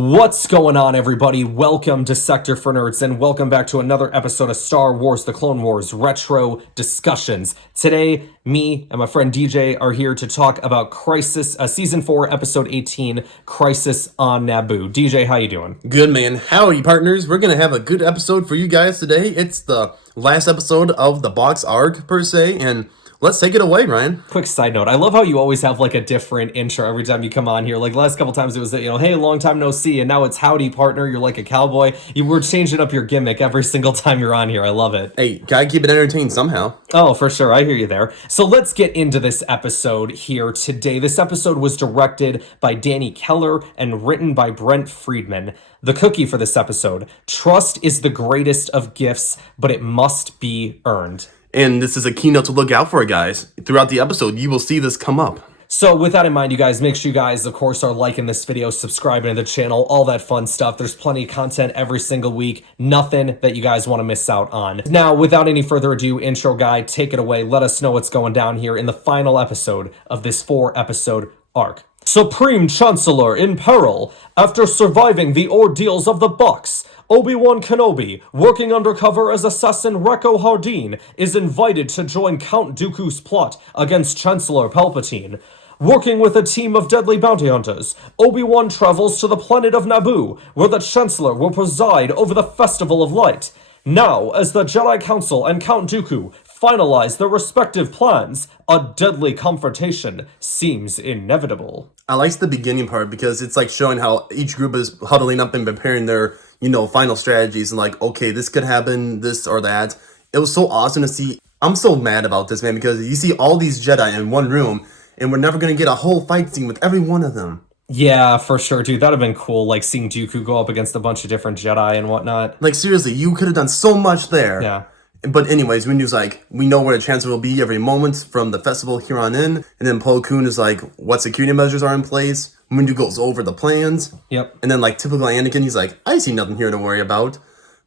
What's going on, everybody? Welcome to Sector for Nerds, and welcome back to another episode of Star Wars The Clone Wars Retro Discussions. Today, me and my friend DJ are here to talk about Season 4, Episode 18, Crisis on Naboo. DJ, how you doing? Good, man. Howdy, partners. We're going to have a good episode for you guys today. It's the last episode of the box arc, per se, and let's take it away, Ryan. Quick side note, I love how you always have like a different intro every time you come on here. Like the last couple times it was, hey, long time no see, and now it's howdy, partner. You're like a cowboy. You were changing up your gimmick every single time you're on here. I love it. Hey, gotta keep it entertained somehow. Oh, for sure. I hear you there. So let's get into this episode here today. This episode was directed by Danny Keller and written by Brent Friedman. The cookie for this episode: trust is the greatest of gifts, but it must be earned. And this is a keynote to look out for, guys. Throughout the episode, you will see this come up. So with that in mind, you guys, make sure you guys, of course, are liking this video, subscribing to the channel, all that fun stuff. There's plenty of content every single week. Nothing that you guys want to miss out on. Now, without any further ado, intro guy, take it away. Let us know what's going down here in the final episode of this 4-episode arc. Supreme Chancellor in peril. After surviving the ordeals of the box, Obi-Wan Kenobi, working undercover as assassin Recco Hardeen, is invited to join Count Dooku's plot against Chancellor Palpatine. Working with a team of deadly bounty hunters, Obi-Wan travels to the planet of Naboo, where the Chancellor will preside over the Festival of Light. Now, as the Jedi Council and Count Dooku finalize their respective plans, a deadly confrontation seems inevitable. I like the beginning part because it's like showing how each group is huddling up and preparing their, final strategies and like, okay, this could happen, this or that. It was so awesome to see. I'm so mad about this, man, because you see all these Jedi in one room and we're never going to get a whole fight scene with every one of them. Yeah, for sure, dude. That'd have been cool, like seeing Dooku go up against a bunch of different Jedi and whatnot. Like, seriously, you could have done so much there. Yeah. But anyways, Windu's like, we know where the Chancellor will be every moment from the festival here on in. And then Plo Koon is like, what security measures are in place? Windu goes over the plans. Yep. And then like typical Anakin, he's like, I see nothing here to worry about.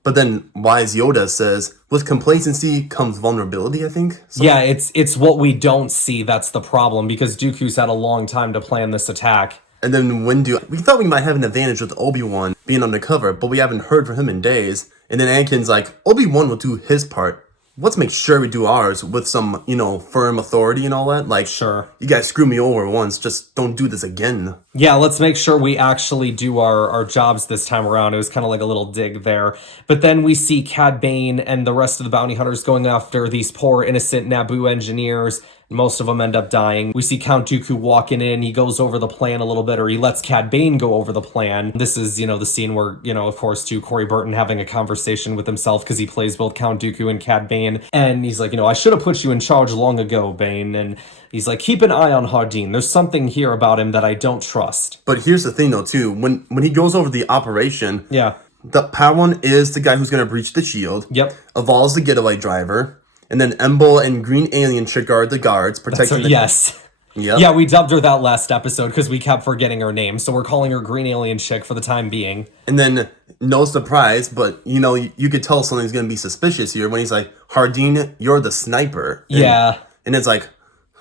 But then wise Yoda says, with complacency comes vulnerability, I think. Yeah, it's what we don't see that's the problem, because Dooku's had a long time to plan this attack. And then Windu, we thought we might have an advantage with Obi-Wan being undercover, but we haven't heard from him in days. And then Anakin's like, Obi-Wan will do his part. Let's make sure we do ours with some, firm authority and all that. Like, sure, you guys screwed me over once, just don't do this again. Yeah, let's make sure we actually do our jobs this time around. It was kind of like a little dig there. But then we see Cad Bane and the rest of the bounty hunters going after these poor, innocent Naboo engineers. Most of them end up dying. We see Count Dooku walking in. He goes over the plan a little bit, or he lets Cad Bane go over the plan. This is, the scene where, of course, Corey Burton having a conversation with himself because he plays both Count Dooku and Cad Bane. And he's like, I should have put you in charge long ago, Bane. And he's like, keep an eye on Hardeen. There's something here about him that I don't trust. But here's the thing, though, too. When he goes over the operation, yeah, the Padawan is the guy who's going to breach the shield. Yep. Evolves the getaway driver. And then Embel and Green Alien Chick are the guards protecting the... Yes. Yep. Yeah, we dubbed her that last episode because we kept forgetting her name. So we're calling her Green Alien Chick for the time being. And then, no surprise, but, you could tell something's going to be suspicious here when he's like, Hardeen, you're the sniper. Yeah. And it's like,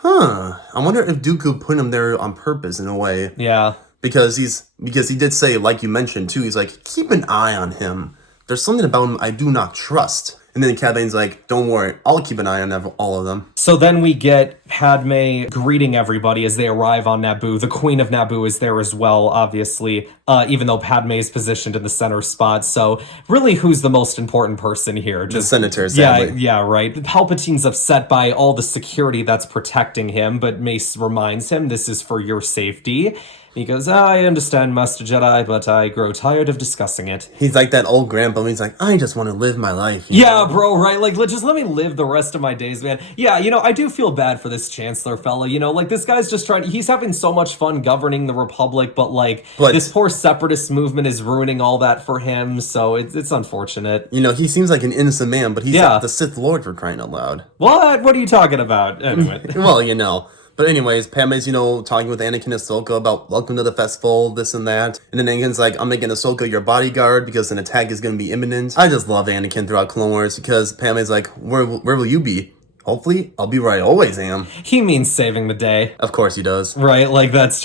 I wonder if Dooku put him there on purpose in a way. Yeah. Because he did say, like you mentioned too, he's like, keep an eye on him. There's something about him I do not trust. And then Cad Bane's like, don't worry, I'll keep an eye on all of them. So then we get Padme greeting everybody as they arrive on Naboo. The Queen of Naboo is there as well, obviously, even though Padme is positioned in the center spot. So really, who's the most important person here? Just the Senator, sadly. Yeah, right. Palpatine's upset by all the security that's protecting him, but Mace reminds him this is for your safety. He goes, I understand, Master Jedi, but I grow tired of discussing it. He's like that old grandpa. He's like, I just want to live my life. Yeah, bro, right? Like, just let me live the rest of my days, man. Yeah, I do feel bad for this Chancellor fella. Like, this guy's just he's having so much fun governing the Republic, but this poor separatist movement is ruining all that for him, so it's unfortunate. He seems like an innocent man, but he's like the Sith Lord, for crying out loud. What? What are you talking about? Anyway. Well, But anyways, Padme's, talking with Anakin and Ahsoka about welcome to the festival, this and that. And then Anakin's like, I'm making Ahsoka your bodyguard because an attack is going to be imminent. I just love Anakin throughout Clone Wars because Padme's like, where will you be? Hopefully, I'll be where I always am. He means saving the day, Of course he does. right? Like that's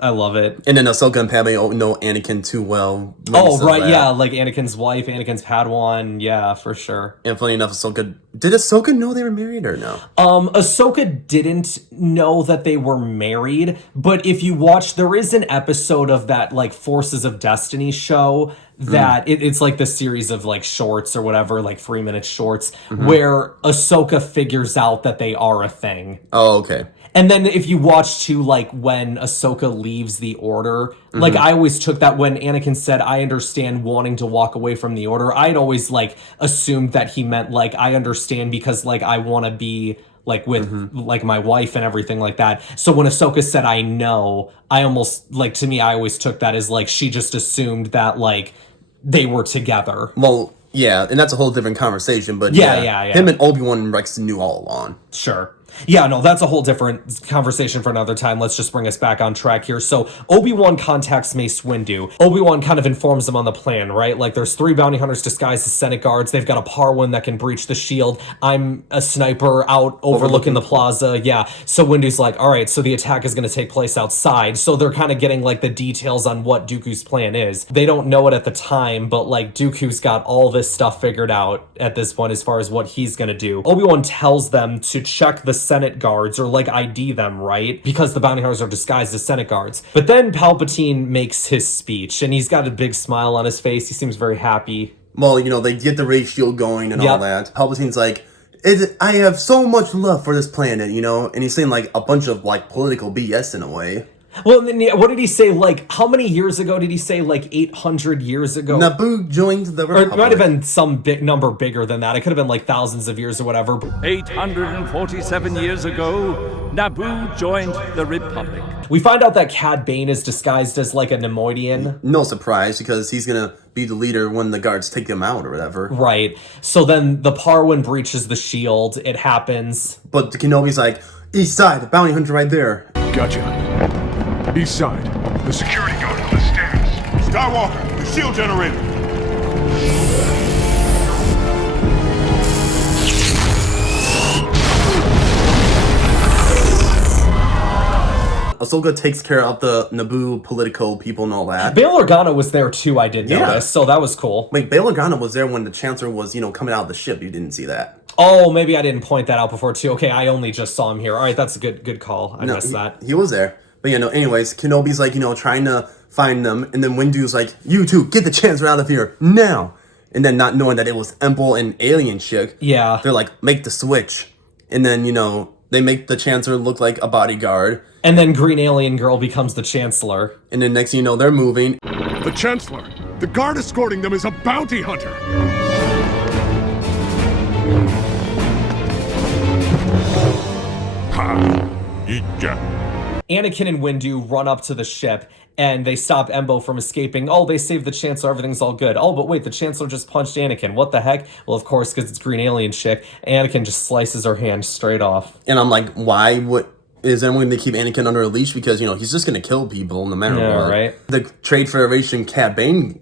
I love it. And then Ahsoka and Padme know Anakin too well. Maybe Oh, so right, that. yeah, like Anakin's wife, Anakin's Padawan, yeah, for sure. And funny enough, did Ahsoka know they were married or no? Ahsoka didn't know that they were married, but if you watch, there is an episode of that like Forces of Destiny show that it's like the series of like shorts or whatever, like 3-minute shorts, where Ahsoka figures out that they are a thing. Oh, okay. And then if you watch too, like when Ahsoka leaves the Order, like I always took that when Anakin said, I understand wanting to walk away from the Order, I'd always like assumed that he meant like, I understand because like I want to be like with like my wife and everything like that. So when Ahsoka said, I know, I almost like, to me, I always took that as like, she just assumed that like they were together. Well, yeah, and that's a whole different conversation, but Yeah. him and Obi-Wan and Rex knew all along. Sure. Yeah, no, that's a whole different conversation for another time. Let's just bring us back on track here. So Obi-Wan contacts Mace Windu. Obi-Wan kind of informs him on the plan, right? Like there's 3 bounty hunters disguised as Senate guards. They've got a Parwin that can breach the shield. I'm a sniper out overlooking the plaza. Yeah. So Windu's like, all right, so the attack is going to take place outside. So they're kind of getting like the details on what Dooku's plan is. They don't know it at the time, but like Dooku's got all this stuff figured out at this point as far as what he's going to do. Obi-Wan tells them to check the Senate guards or like ID them, right? Because the bounty hunters are disguised as Senate guards. But then Palpatine makes his speech and he's got a big smile on his face. He seems very happy. Well, they get the race shield going and all Yep. that. Palpatine's like, I have so much love for this planet, and he's saying like a bunch of like political BS in a way. Well, and then what did he say? Like, how many years ago did he say? Like 800 years ago? Naboo joined the Or Republic. it might have been some big number bigger than that. It could have been like thousands of years or whatever. 847 years ago, Naboo joined the Republic. We find out that Cad Bane is disguised as like a Nemoidian. No surprise, because he's gonna be the leader when the guards take him out or whatever. Right. So then the Parwin breaches the shield. It happens. But Kenobi's like, east side, the bounty hunter right there. Gotcha. East side. The security guard on the stairs. Skywalker, the shield generator. Ahsoka takes care of the Naboo political people and all that. Bail Organa was there too, I did Yeah. notice. So that was cool. Wait, Bail Organa was there when the Chancellor was, coming out of the ship. You didn't see that. Oh, maybe I didn't point that out before too. Okay, I only just saw him here. All right, that's a good call. I missed that. He was there. But, anyways, Kenobi's like, trying to find them. And then Windu's like, you two, get the Chancellor out of here now. And then not knowing that it was Emple and alien chick. Yeah. They're like, make the switch. And then, they make the Chancellor look like a bodyguard. And then Green Alien Girl becomes the Chancellor. And then next thing you know, they're moving. The Chancellor. The guard escorting them is a bounty hunter. Ha! Eat Anakin and Windu run up to the ship and they stop Embo from escaping. Oh, they saved the Chancellor. Everything's all good. Oh, but wait, the Chancellor just punched Anakin. What the heck? Well, of course, because it's Green Alien chick. Anakin just slices her hand straight off. And I'm like, why would... Is anyone going to keep Anakin under a leash? Because, he's just going to kill people no matter Yeah, what. right. The Trade Federation Cad Bane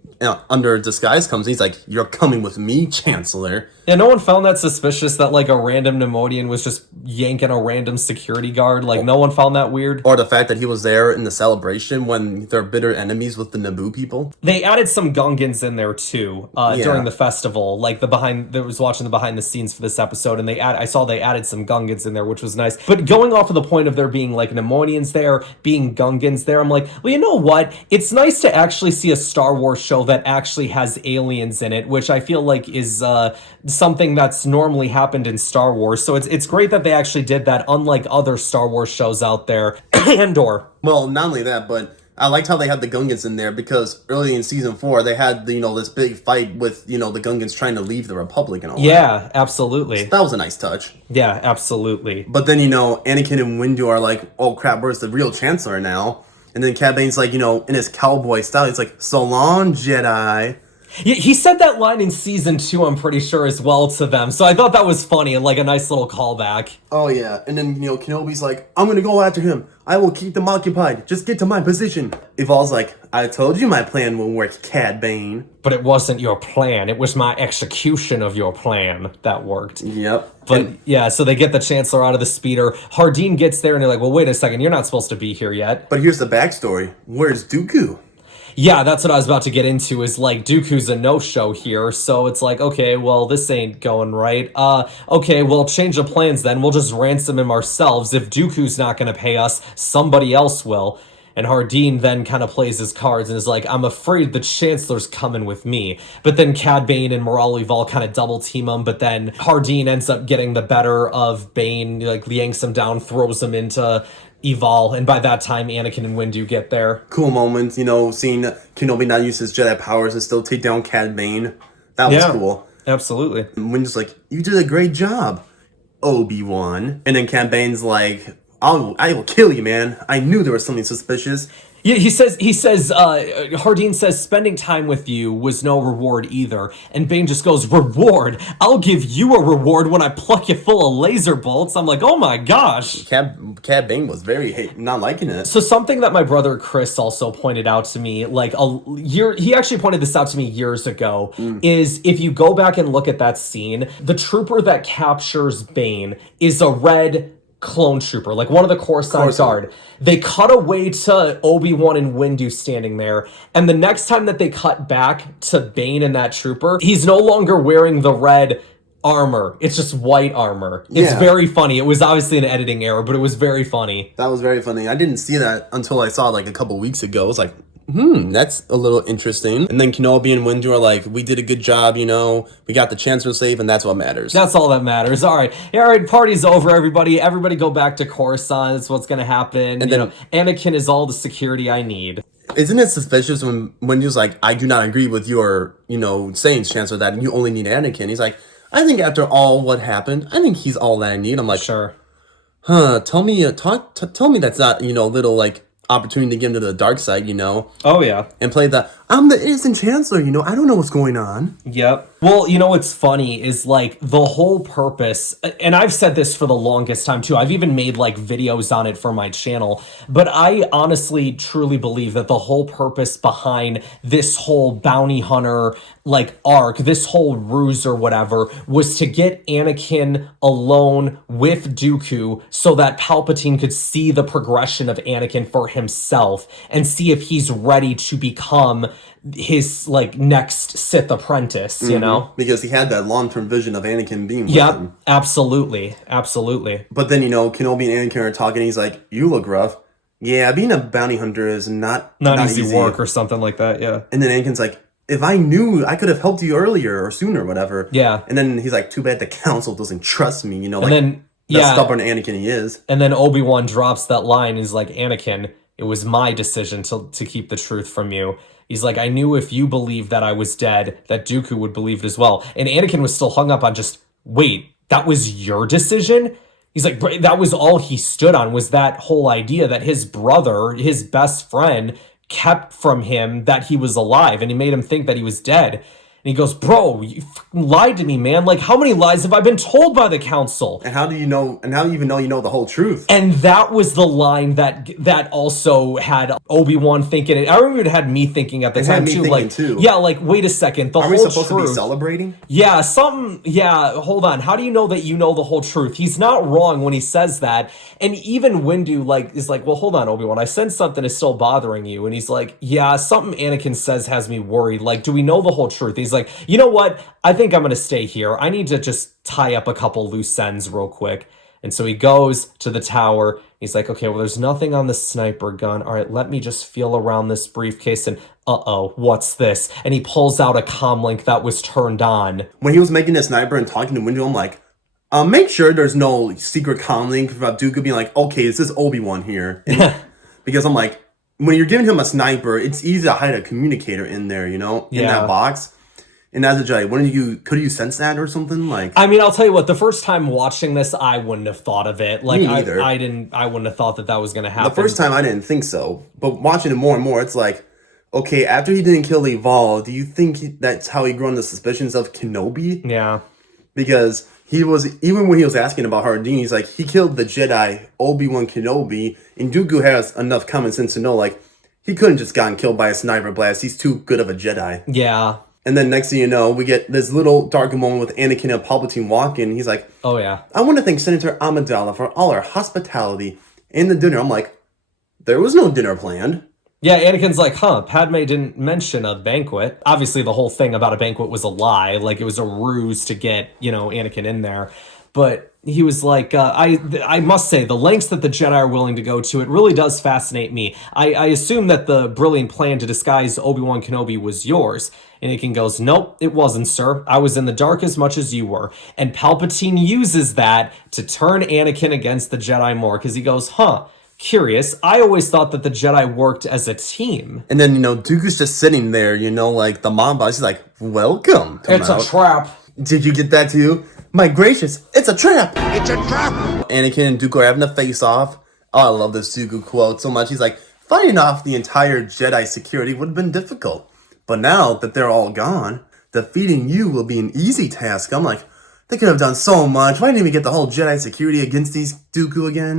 under disguise comes. He's like, you're coming with me, Chancellor. Yeah, no one found that suspicious that, like, a random Nemoidian was just yanking a random security guard. Like, no one found that weird. Or the fact that he was there in the celebration when they're bitter enemies with the Naboo people. They added some Gungans in there, too, during the festival. Like, there was watching the behind the scenes for this episode, and I saw they added some Gungans in there, which was nice. But going off of the point of there being, like, Nemoidians there, being Gungans there, I'm like, well, you know what? It's nice to actually see a Star Wars show that actually has aliens in it, which I feel like is something that's normally happened in Star Wars. So it's great that they actually did that, unlike other Star Wars shows out there. Andor. Well, not only that, but I liked how they had the Gungans in there because early in season 4, they had, this big fight with, the Gungans trying to leave the Republic and all that. Yeah, absolutely. That was a nice touch. Yeah, absolutely. But then, Anakin and Windu are like, oh crap, where's the real Chancellor now? And then Cad Bane's like, in his cowboy style, he's like, so long, Jedi. He said that line in season 2, I'm pretty sure, as well to them. So I thought that was funny and like a nice little callback. Oh yeah, and then Kenobi's like, I'm gonna go after him. I will keep them occupied. Just get to my position. Evol's like, I told you my plan won't work, Cad Bane. But it wasn't your plan. It was my execution of your plan that worked. Yep. But yeah, so they get the Chancellor out of the speeder. Hardeen gets there and they're like, well, wait a second, you're not supposed to be here yet. But here's the backstory. Where's Dooku? Yeah, that's what I was about to get into, is like Dooku's a no-show here, so it's like, okay, well, this ain't going right. Okay, well, change of plans then. We'll just ransom him ourselves. If Dooku's not gonna pay us, somebody else will. And Hardeen then kind of plays his cards and is like, I'm afraid the Chancellor's coming with me. But then Cad Bane and Morale Eval kind of double team him, but then Hardeen ends up getting the better of Bane, like yanks him down, throws him into Eval, and by that time, Anakin and Windu get there. Cool moment, seeing Kenobi not use his Jedi powers and still take down Cad Bane. That was cool. Absolutely. And Windu's like, you did a great job, Obi-Wan. And then Cad Bane's like, I will kill you, man. I knew there was something suspicious. Yeah, Hardeen says spending time with you was no reward either. And Bane just goes, reward? I'll give you a reward when I pluck you full of laser bolts. I'm like, oh my gosh. Cad Bane was very not liking it. So something that my brother Chris also pointed out to me, like he actually pointed this out to me years ago, is if you go back and look at that scene, the trooper that captures Bane is a red clone trooper, like one of the Coruscant Guard. They cut away to Obi-Wan and Windu standing there, and the next time that they cut back to Bane and that trooper, he's no longer wearing the red armor. It's just white armor. It's very funny. It was obviously an editing error, but it was very funny. That was very funny. I didn't see that until I saw it like a couple weeks ago. I was like, that's a little interesting. And then Kenobi and Windu are like, we did a good job, we got the Chancellor safe, and that's what matters. That's all that matters. All right, party's over, everybody. Everybody go back to Coruscant. That's what's gonna happen. And then Anakin is all the security I need. Isn't it suspicious when Windu's like, I do not agree with your, saying, Chancellor, that you only need Anakin? He's like, I think after all what happened, I think he's all that I need. I'm like, sure. Tell me that's not, little like opportunity to get into the dark side, Oh, yeah. And play I'm the innocent Chancellor, I don't know what's going on. Yep. Well, what's funny is like the whole purpose, and I've said this for the longest time too, I've even made like videos on it for my channel, but I honestly truly believe that the whole purpose behind this whole bounty hunter like arc, this whole ruse or whatever, was to get Anakin alone with Dooku so that Palpatine could see the progression of Anakin for himself and see if he's ready to become his like next Sith apprentice, because he had that long-term vision of Anakin being with him. Absolutely. But then Kenobi and Anakin are talking. He's like, "You look rough." Yeah, being a bounty hunter is not easy work or something like that. Yeah. And then Anakin's like, "If I knew, I could have helped you earlier or sooner, or whatever." Yeah. And then he's like, "Too bad the council doesn't trust me." And then that stubborn Anakin he is. And then Obi-Wan drops that line. He's like, "Anakin, it was my decision to keep the truth from you." He's like, I knew if you believed that I was dead, that Dooku would believe it as well. And Anakin was still hung up on just, wait, that was your decision? He's like, that was all he stood on, was that whole idea that his brother, his best friend, kept from him that he was alive, and he made him think that he was dead. And he goes, bro, you lied to me, man. Like, how many lies have I been told by the council? And how do you know, and how do you even know you know the whole truth? And that was the line that also had Obi-Wan thinking, and I remember it had me thinking at the time too. Yeah, like, wait a second, the whole truth. Are we supposed to be celebrating? Yeah, hold on. How do you know that you know the whole truth? He's not wrong when he says that. And even Windu is like, well, hold on, Obi-Wan, I sense something is still bothering you. And he's like, yeah, something Anakin says has me worried. Like, do we know the whole truth? He's like, you know what? I think I'm going to stay here. I need to just tie up a couple loose ends real quick. And so he goes to the tower. He's like, okay, well, there's nothing on the sniper gun. All right, let me just feel around this briefcase and what's this? And he pulls out a comm link that was turned on. When he was making the sniper and talking to Windu, I'm like, make sure there's no secret comm link about Dooku being like, okay, is this Obi-Wan here? Because I'm like, when you're giving him a sniper, it's easy to hide a communicator in there, in that box. And as a Jedi, could you sense that or something? Like, I mean, I'll tell you what, the first time watching this, I wouldn't have thought of it. Like, me neither. I wouldn't have thought that was going to happen. The first time I didn't think so. But watching it more and more, it's like, okay, after he didn't kill Eval, do you think that's how he grew on the suspicions of Kenobi? Yeah. Because he was, even when he was asking about Hardin, he's like, he killed the Jedi, Obi-Wan Kenobi, and Dooku has enough common sense to know, like, he couldn't just gotten killed by a sniper blast. He's too good of a Jedi. Yeah. And then next thing you know, we get this little dark moment with Anakin and Palpatine walking. He's like, Oh, yeah. I want to thank Senator Amidala for all our hospitality in the dinner. I'm like, there was no dinner planned. Yeah, Anakin's like, Padme didn't mention a banquet. Obviously, the whole thing about a banquet was a lie. Like, it was a ruse to get, Anakin in there. But he was like, I must say, the lengths that the Jedi are willing to go to, it really does fascinate me. I assume that the brilliant plan to disguise Obi-Wan Kenobi was yours. Anakin goes, nope, it wasn't, sir. I was in the dark as much as you were. And Palpatine uses that to turn Anakin against the Jedi more, because he goes, curious. I always thought that the Jedi worked as a team. And then, Dooku's just sitting there, like the mom boss. He's like, welcome. Come It's out. a trap. Did you get that too? My gracious, it's a trap. It's a trap! Anakin and Dooku are having a face-off. Oh, I love this Dooku quote so much. He's like, fighting off the entire Jedi security would have been difficult. But now that they're all gone, defeating you will be an easy task. I'm like, they could have done so much. Why didn't we get the whole Jedi security against these Dooku again?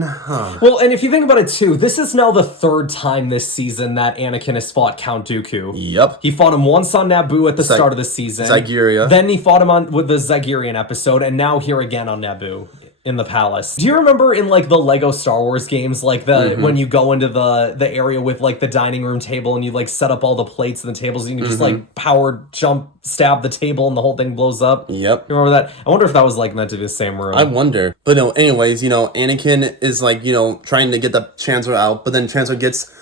Well, and if you think about it too, this is now the third time this season that Anakin has fought Count Dooku. Yep. He fought him once on Naboo at the start of the season. Zygeria. Then he fought him with the Zygerian episode, and now here again on Naboo. In the palace. Do you remember in like the Lego Star Wars games, like when you go into the area with like the dining room table and you like set up all the plates and the tables and you just like power jump stab the table and the whole thing blows up? Yep. You remember that? I wonder if that was like meant to be the same room. I wonder. But no, anyways, Anakin is like, trying to get the Chancellor out, but then Chancellor gets,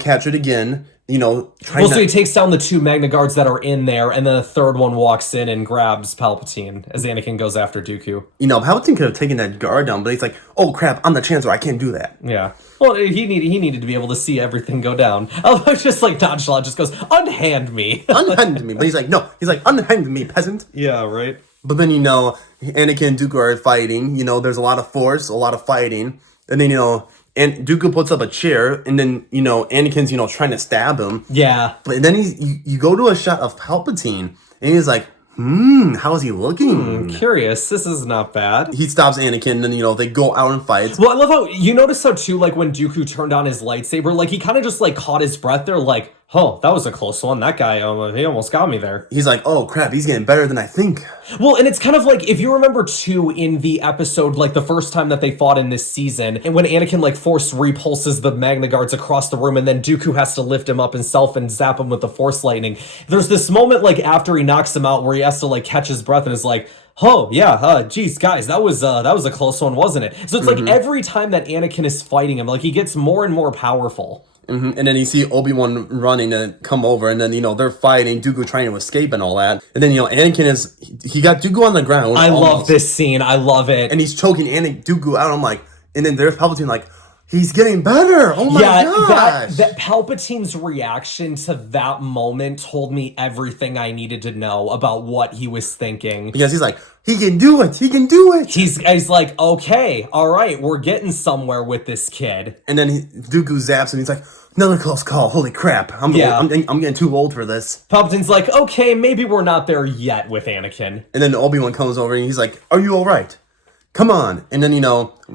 captured again. So he takes down the two Magna Guards that are in there, and then the third one walks in and grabs Palpatine as Anakin goes after Dooku. Palpatine could have taken that guard down, but he's like, oh crap, I'm the Chancellor, I can't do that. Yeah. Well, he needed to be able to see everything go down. Although just like nonchalant just goes, unhand me. Unhand me. But he's like, no. He's like, unhand me, peasant. Yeah, right. But then, Anakin and Dooku are fighting. There's a lot of force, a lot of fighting. And then, and Dooku puts up a chair, and then, Anakin's, trying to stab him. Yeah. But then you go to a shot of Palpatine, and he's like, how is he looking? Curious. This is not bad. He stops Anakin, and they go out and fight. Well, I love how, you notice how too, like when Dooku turned on his lightsaber, like he kind of just like caught his breath there, like, oh, that was a close one. That guy, he almost got me there. He's like, oh crap, he's getting better than I think. Well, and it's kind of like, if you remember too, in the episode, like the first time that they fought in this season, and when Anakin like force repulses the Magna Guards across the room, and then Dooku has to lift him up himself and zap him with the Force lightning. There's this moment like after he knocks him out where he has to like catch his breath and is like, oh, yeah, geez, guys, that was a close one, wasn't it? So it's like every time that Anakin is fighting him, like he gets more and more powerful. And then you see Obi-Wan running and come over, and then, they're fighting, Dooku trying to escape and all that. And then, Anakin he got Dooku on the ground. I love this scene. I love it. And he's choking Dooku out. I'm like, and then there's Palpatine like, he's getting better. Oh my gosh. That Palpatine's reaction to that moment told me everything I needed to know about what he was thinking. Because he's like, he can do it. He can do it. He's like, okay, all right, we're getting somewhere with this kid. And then Dooku zaps him. He's like, another close call. Holy crap. I'm getting too old for this. Palpatine's like, okay, maybe we're not there yet with Anakin. And then Obi-Wan comes over and he's like, are you all right? Come on. And then,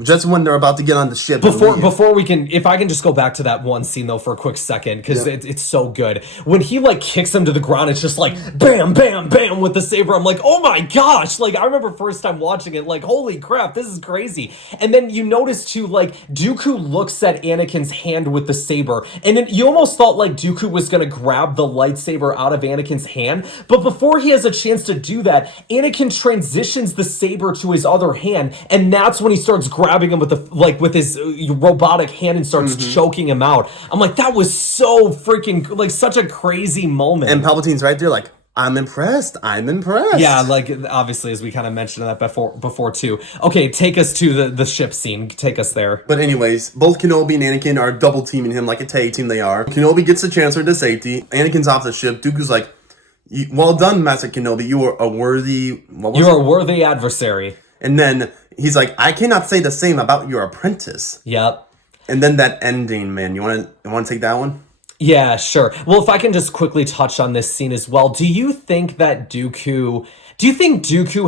just when they're about to get on the ship. Before we can, if I can just go back to that one scene though for a quick second, because it's so good. When he like kicks him to the ground, it's just like bam, bam, bam with the saber. I'm like, oh my gosh. Like I remember first time watching it, like, holy crap, this is crazy. And then you notice too, like Dooku looks at Anakin's hand with the saber. And then you almost thought like Dooku was going to grab the lightsaber out of Anakin's hand. But before he has a chance to do that, Anakin transitions the saber to his other hand. And that's when he starts grabbing him with his robotic hand and starts choking him out. I'm like, that was so freaking like such a crazy moment. And Palpatine's right there like, I'm impressed. Yeah, like obviously as we kind of mentioned that before too. Okay, take us to the ship scene. Take us there. But anyways, both Kenobi and Anakin are double teaming him like a tag team they are. Kenobi gets the Chancellor to safety. Anakin's off the ship. Dooku's like, well done, Master Kenobi. You are a worthy adversary. And then he's like, I cannot say the same about your apprentice. Yep. And then that ending, man. You want to take that one? Yeah, sure. Well, if I can just quickly touch on this scene as well, do you think Dooku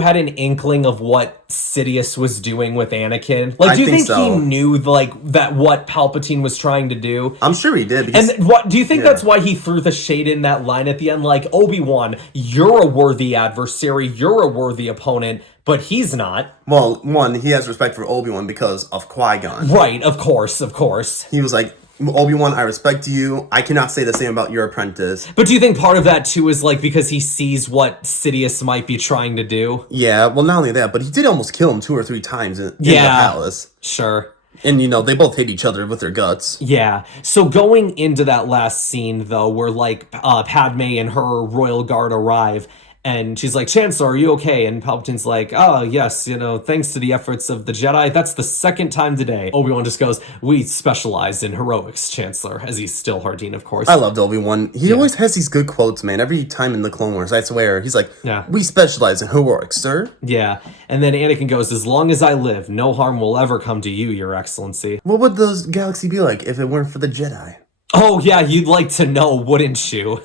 had an inkling of what Sidious was doing with Anakin? Like, do you think he knew like that what Palpatine was trying to do? I'm sure he did. Because, and what do you think that's why he threw the shade in that line at the end? Like, Obi-Wan, you're a worthy adversary, you're a worthy opponent, but he's not. Well, one, he has respect for Obi-Wan because of Qui-Gon. Right, of course. He was like, Obi-Wan, I respect you. I cannot say the same about your apprentice. But do you think part of that, too, is, like, because he sees what Sidious might be trying to do? Yeah, well, not only that, but he did almost kill him 2 or 3 times in the palace. Sure. And, you know, they both hate each other with their guts. Yeah. So going into that last scene, though, where, like, Padme and her royal guard arrive, and she's like, Chancellor, are you okay? And Palpatine's like, oh, yes, you know, thanks to the efforts of the Jedi, that's the 2nd time today. Obi-Wan just goes, we specialize in heroics, Chancellor, as he's still Hardeen, of course. I loved Obi-Wan. He always has these good quotes, man. Every time in the Clone Wars, I swear. He's like, we specialize in heroics, sir. Yeah. And then Anakin goes, as long as I live, no harm will ever come to you, Your Excellency. What would the galaxy be like if it weren't for the Jedi? Oh, yeah, you'd like to know, wouldn't you?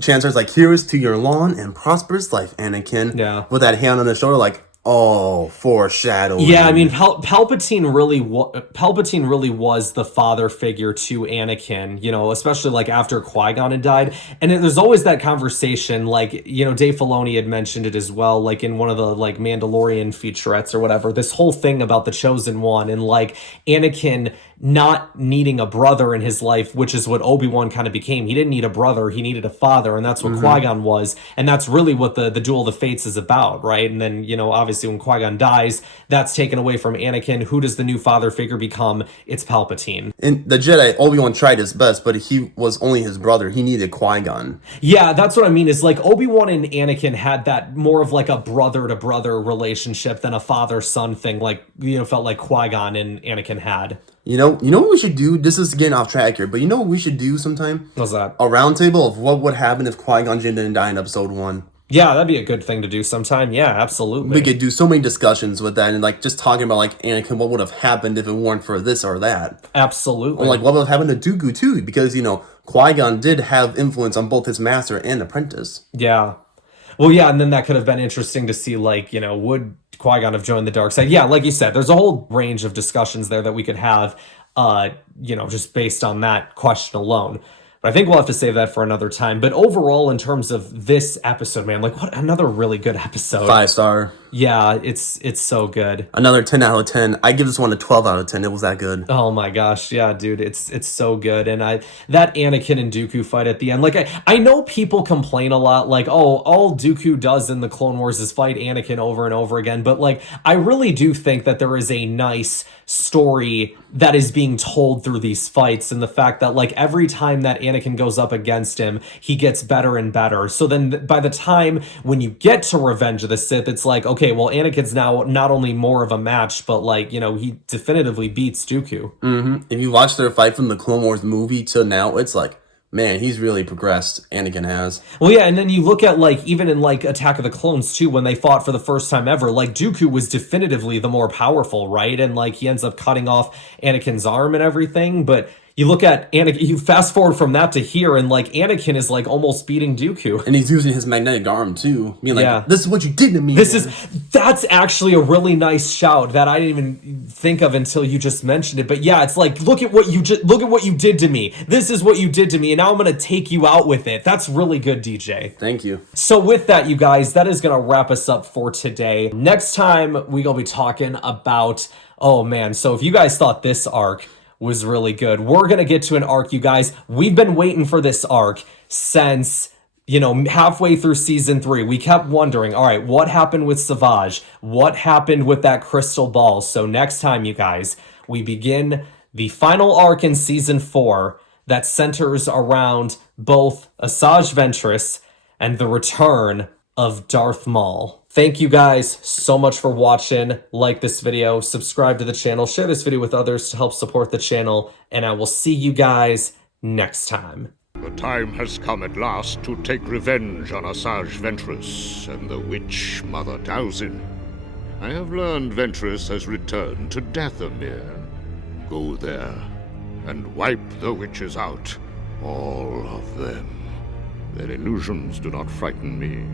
Chancellor's like, here's to your long and prosperous life, Anakin. Yeah. With that hand on his shoulder, like, oh, foreshadowing. Yeah, I mean, Palpatine really was the father figure to Anakin, you know, especially, like, after Qui-Gon had died. And there's always that conversation, like, you know, Dave Filoni had mentioned it as well, like, in one of the, like, Mandalorian featurettes or whatever, this whole thing about the Chosen One and, like, Anakin not needing a brother in his life, which is what Obi-Wan kind of became. He didn't need a brother, he needed a father, and that's what Qui-Gon was, and that's really what the Duel of the Fates is about, right? And then, you know, obviously when Qui-Gon dies, that's taken away from Anakin. Who does the new father figure become? It's Palpatine. In the Jedi, Obi-Wan tried his best, but he was only his brother. He needed Qui-Gon. Yeah, that's what I mean, is like Obi-Wan and Anakin had that more of like a brother-to-brother relationship than a father-son thing, like, you know, felt like Qui-Gon and Anakin had. You know what we should do? This is getting off track here, but you know what we should do sometime? What's that? A roundtable of what would happen if Qui-Gon Jinn didn't die in episode 1. Yeah, that'd be a good thing to do sometime. Yeah, absolutely. We could do so many discussions with that and like just talking about like Anakin, what would have happened if it weren't for this or that. Absolutely. Or like what would have happened to Dooku too, because, you know, Qui-Gon did have influence on both his master and apprentice. Yeah. Well, yeah, and then that could have been interesting to see, like, you know, would Qui-Gon have joined the dark side? Yeah, like you said, there's a whole range of discussions there that we could have, you know, just based on that question alone. But I think we'll have to save that for another time. But overall, in terms of this episode, man, like, what another really good episode. 5-star. Yeah, it's so good. Another 10 out of 10. I give this one a 12 out of 10. It was that good. Oh my gosh, yeah, dude, it's so good. And that Anakin and Dooku fight at the end, like I know people complain a lot, like, oh, all Dooku does in the Clone Wars is fight Anakin over and over again. But like, I really do think that there is a nice story that is being told through these fights, and the fact that like every time that Anakin goes up against him, he gets better and better. So then by the time when you get to Revenge of the Sith, it's like, okay, well, Anakin's now not only more of a match, but like, you know, he definitively beats Dooku. If you watch their fight from the Clone Wars movie to now, it's like, man, he's really progressed. Anakin has. Well, yeah, and then you look at, like, even in, like, Attack of the Clones, too, when they fought for the first time ever, like, Dooku was definitively the more powerful, right? And, like, he ends up cutting off Anakin's arm and everything, but you look at Anakin, you fast forward from that to here, and, like, Anakin is, like, almost beating Dooku. And he's using his magnetic arm, too. Being like, this is what you did to me. That's actually a really nice shout that I didn't even think of until you just mentioned it. But yeah, it's like, look at what you did to me. This is what you did to me, and now I'm going to take you out with it. That's really good, DJ. Thank you. So with that, you guys, that is going to wrap us up for today. Next time, we're going to be talking about, oh man, so if you guys thought this arc was really good, we're going to get to an arc, you guys. We've been waiting for this arc since, you know, halfway through season 3. We kept wondering, all right, what happened with Savage? What happened with that crystal ball? So next time, you guys, we begin the final arc in season 4 that centers around both Asajj Ventress and the return of Darth Maul. Thank you guys so much for watching. Like this video, subscribe to the channel, share this video with others to help support the channel, and I will see you guys next time. The time has come at last to take revenge on Asajj Ventress and the witch Mother Dowsin. I have learned Ventress has returned to Dathomir. Go there and wipe the witches out, All of them. Their illusions do not frighten me.